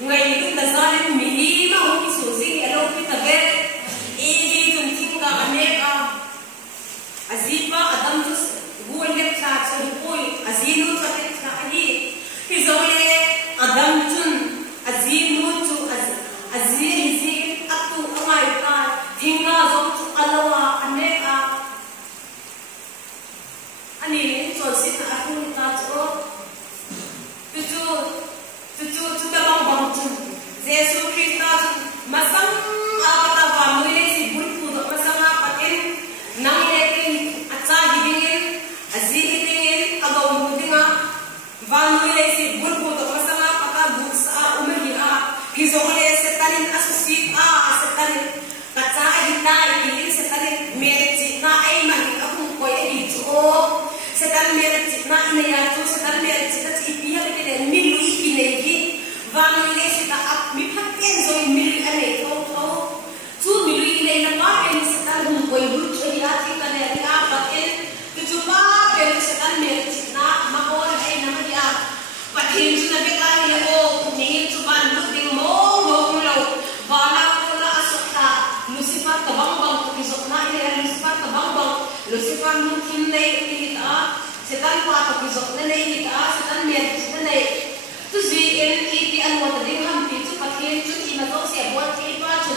Ngày lúc là do nên hizole setarin asusi setarin kaca hitai ini setarin merci na ai mari aku koy hijo setan merci na ini ya tu setan merci ta ipi hal ke milu ikine gi van le seta ap mi phaten zo milu ane to tu milu ikine na ma en setan hum koy bu chori ati kane ati a paten tu chupa pe setan merci na ma or ai na ma dia pathin chu na be ka ni o ni chu ban lu ding mo lo bala ko na asota Lucifer ka bang ko isok na ile Lucifer ka bang Lucifer mun kim nei ti ta setan pa ka isok na nei ta setan mer ti nei tu zi en ti ti an wa ding ham ti chu pathin chu ti na to se bo ti pa chu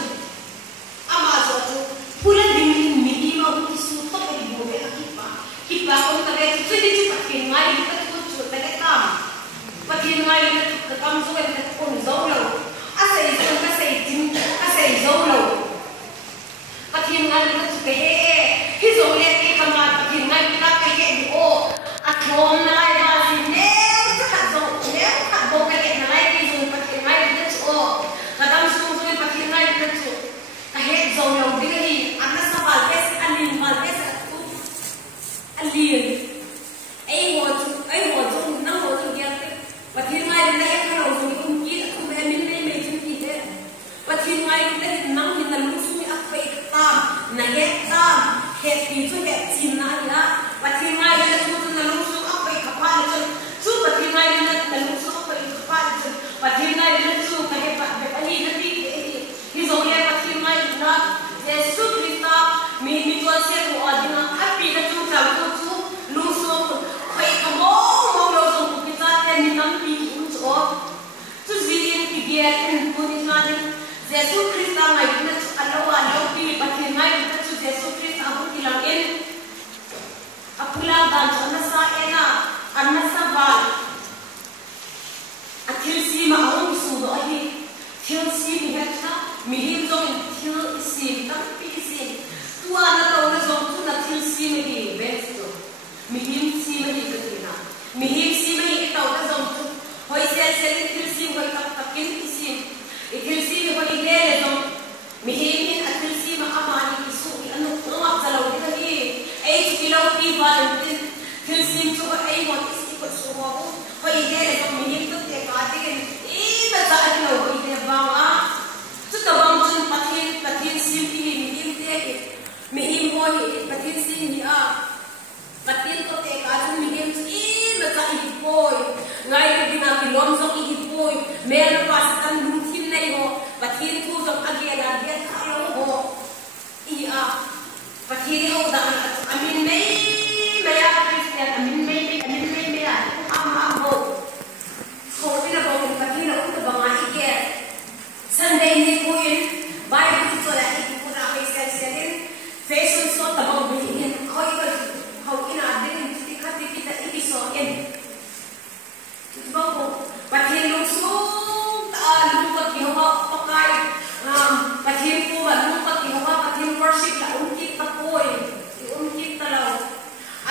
ama zo chu pula ding mi ni ma bu su to pe bo be ki pa ko ta be chu ti chu pathin ngai ka chu ta ke kam pathin ngai ka kam zo ke ta ko zo lo asai zo ka sai tin asai zo lo pathin ngai ka chu ke he hi zo le ke kama pathin ngai ka ke he di o a thom na lai ba si ne ka zo ka ke na lai ki zo pathin ngai ka chu o ka dam su zo pathin ngai ka chu ka he zo lo di hi anna sa bal bes anin bal bes tu alien ai ho chu na ho chu ya pathin ngai na ya ka lo zo ni ki ku be min me chu ki de pathin ngai na nang ni na lu su ni ak pe ta na he ta he ti chu he chin na ya pathin ngai na chu na lu su ak pe ka pa chu chu pathin ngai na lu su ak pe ka pa chu pathin ngai na chu ka he pa be ali na ti hi zo le pathin ngai na Yesu Krista mi to se ko adina api na chu ta chu lu su pe ka mo lo zo ku ta te ni nam pi chu tu zin ki ge en ko ni na Yesu Krista ngai na chu alawa lo pi pathin ngai na chu Yesu Krista hu ti lang en apula dan chu na sa ena anna sa ba athil si ma ong su do hi thil si mi ha cha mi hi zo thil si tam pi si tua na lo na zo tu na thil si mi hi best to mi hi si mi hi ka na mi hi si mi hi ta na zo tu hoi se thil si hoi tak takin si thil si mi hoi le le zo mi hi ni athil si ma amani ki su ki anu ngak za lo ni ka hi ai ki lo pi ba thil si chu ai mo ki si ko su ho hoi le le zo mi hi tu te ka ti ke na za ai lo hoi le ba ma chu ta bang chun pathin si ki ni ni te ke mi hi mo hi pathin si ni a pathin ko te ka chun mi hi na za i poi ngai ke dina ki lom zo i poi me na pa sa tan lum thim nei ho pathin thu zo age na dia kha lo ho I a pathin ho da amin nei me ya Christian amin me ya am ho ho ni na bo pathin na ut ba ma ke Sunday ni ko in Bible so la I ko na pe se fashion so ta ba bi in khoi ko how ina din ti khati kita I so in Bago, pathin lu su ta lu ka ki ho pakai pathin ko ba lu ka ki ho pathin worship la ki ta koi ki ta la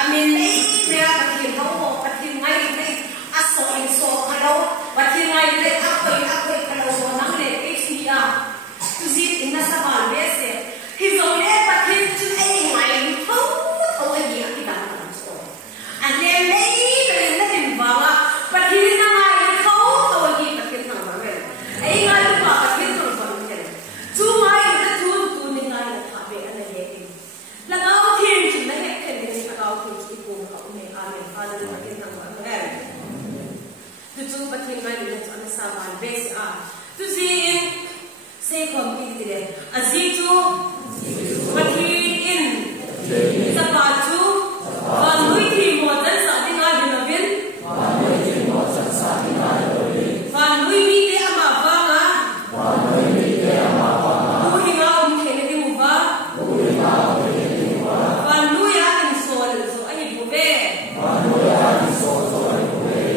amin nei me pathin ho pathin ngai nei aso in so khalo pathin ngai nei akoi khalo so nang le ke si ya tu zin in na sa bal be se hi zo le pathin chu ai ngai ni ho ai ya ki ta so ane nei be na tin ba pathin na ngai ko to gi pathin na ba me ai ngai ba pathin to ba me chu ngai na tu ni ngai na tha be ana ye ki la ga pathin chu na he ke ni ka ga ku chi ko ka me amen father pathin na ba me tu pathin ngai na chu na sa ba be si a tu zi se ko mi ti de azi chu pathin in sa pa chu wa lui thi mo tan sa ti ngai na bin Van lui mi te ama vanga Uri nga kene di mo ba Van lui atin sol so ay bube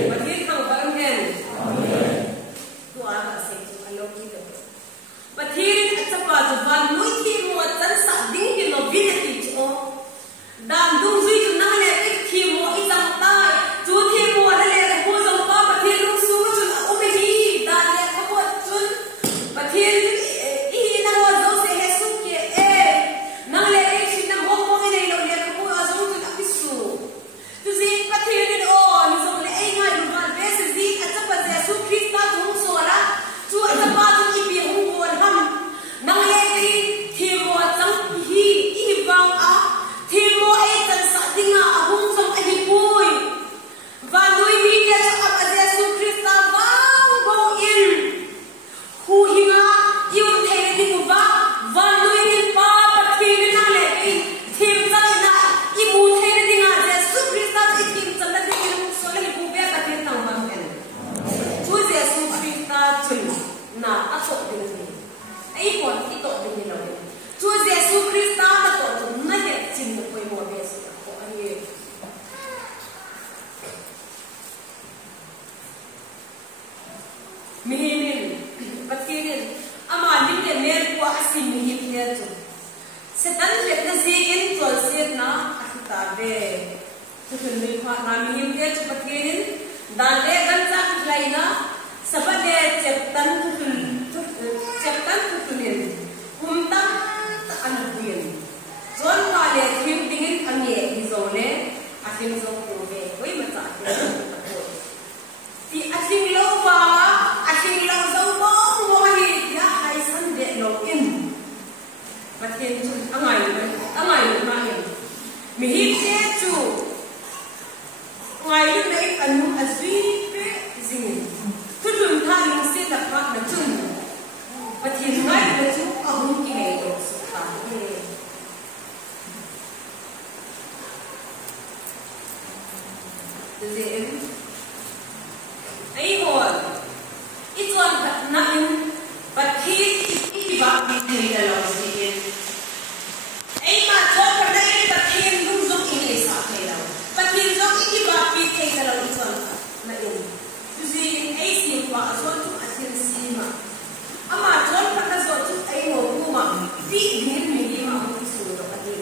Patin kang ba ngel Tu aga se tu alo kita Patin at sa pa van lui ti mo at sa ding ki no binati cho Dan dung zui tu na le ti mo isang tai tu ti mo na le ko so pa patin lu su chun umi hi dan le ko chun qua asim hi pia chu setan let na zin tol set na ta ve tu ni kha na mi pia chu pathin dan le gan cha lai na sabade cheptan tu nin kumta an buin zon ka le thim dingin ange hi zone asim zo ko ve koi ma cha ti asim lo wa asim lo zo mo mo hi ya hai san de lo in pathin chu angai ma in mi hi che chu ngai lu nei anu azui pe zin tu lun tha lung se la pa na chun pathin ngai na chu ahum ki nei do su kha he zin ai hol I chuan na in pathin I ba bi thei la lo zin ai ma chon ka dai pathin lung zo ki nei sa thei la pathin zo ki ba bi thei la lo chuan na in zin ai sim wa zo tu asin sima ama chon ka ka zo tu ai mo ku ma bi din mi ni ma ku su do pathin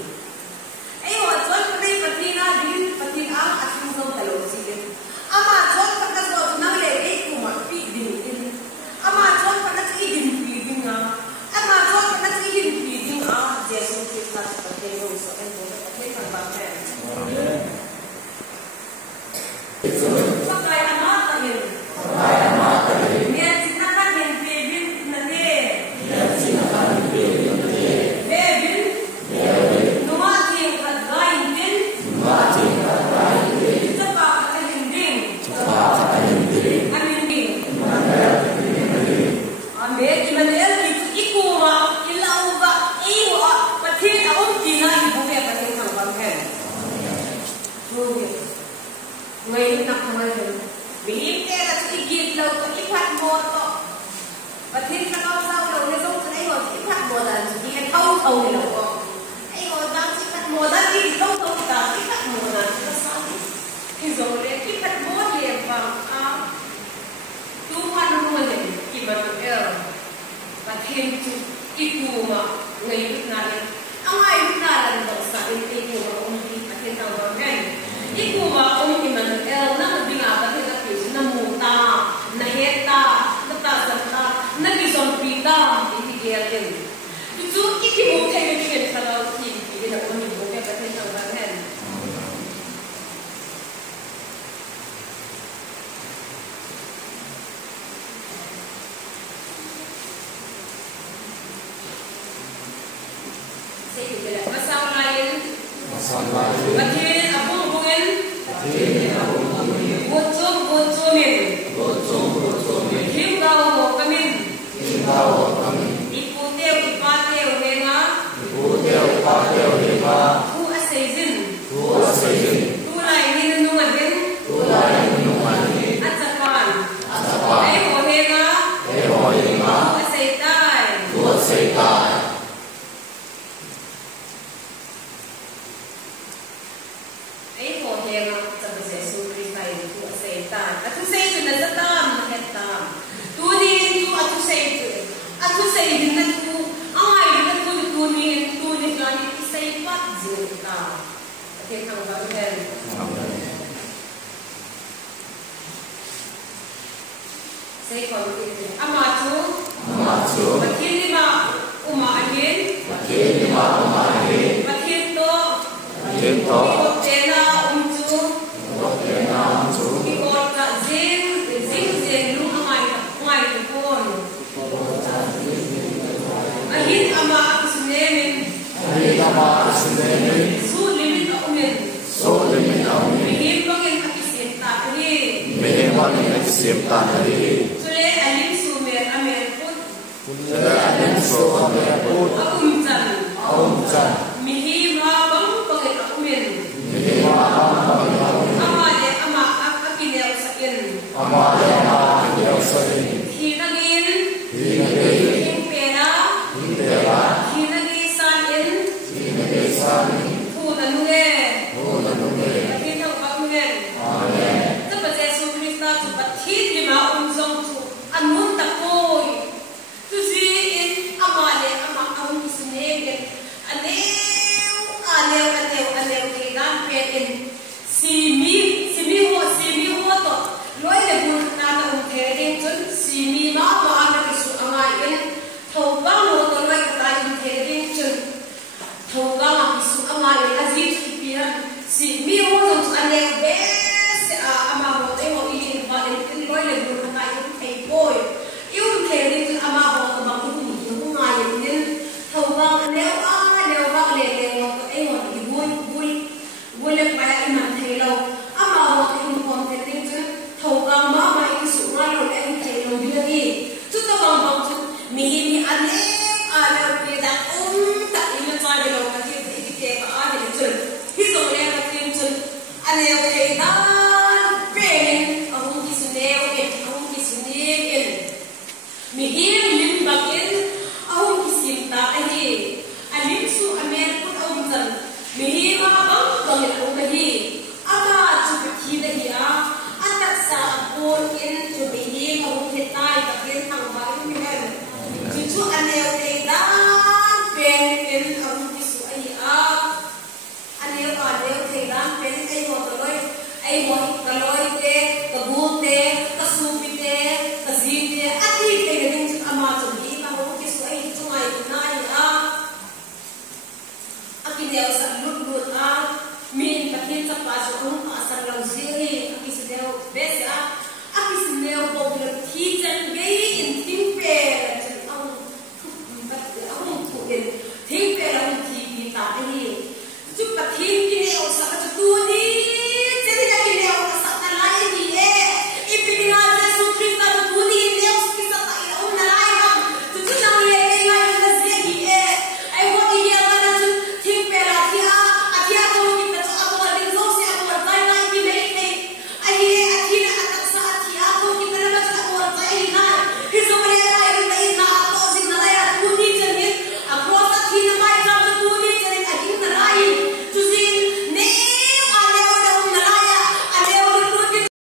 ai ho chon ka dai pathin a din pathin a asin zo ta lo zin ama chon ka ka zo na le ai ku ma bi din din ama chon ka na ki din bi din na ama chon ka na ki din bi din a jesu ki sa pathin lo so en bo pathin kan ba pe amen pakai ama ta hin Mia cina kan yang bebin nade. Mia cina kan bebin nade. Bebin. Nuwa ting kat gain bin. Nuwa ting kat gain bin. Cepa kat hinding. Cepa kat hinding. Aminding. Aminding. Ambil Immanuel itu iku ma ilau ba iwa pathin aum tina ibu be pathin kang banghen. Ngai nak ngai Bihim ke la sikit lo to ipat mo to pathin ka kau sao lo ne so ai ho ipat mo dan ki ai thau ni lo ko ai ho dan ipat mo dan ki thau ta ipat mo dan ka sa ki zo le ipat mo le pa a tu han mo le ki ba to pathin tu iku ma ngai na le angai na la do sa in te ko om ki pathin ta ba ngai iku ma om Immanuel na dinga pathin na muta na heta na ta na bison pita ini dia dia itu iki mo thai ni ken sa lo ki ki na ko ni mo ke pathin ta ba hen sei ke la masal lain pathin abung bungen Bocomin. Him kau ho kamin. Ipu teu ipateu henga. Hu aseizin. Tu lai ni nungan hen. Atsapan. Ai ho henga. Hu aseitai. Ai ho henga sabu Yesus Kristai tu aseitai. Atu sei tu na zatam na hetam. Tu ni tu atu sei din na tu. Ai na tu ni kan sei pat zita. Ate kang ba hen. Sei ko ni ama tu. Pathin lima uma ahin. Pathin to. Tena umcu. Ikot ka zin lu amai tu pun. Ahin ama aku sunemin. Su limit aku min. Mihim bangin akisiem ta kali. Sule alim sumer amer pun. Aum can.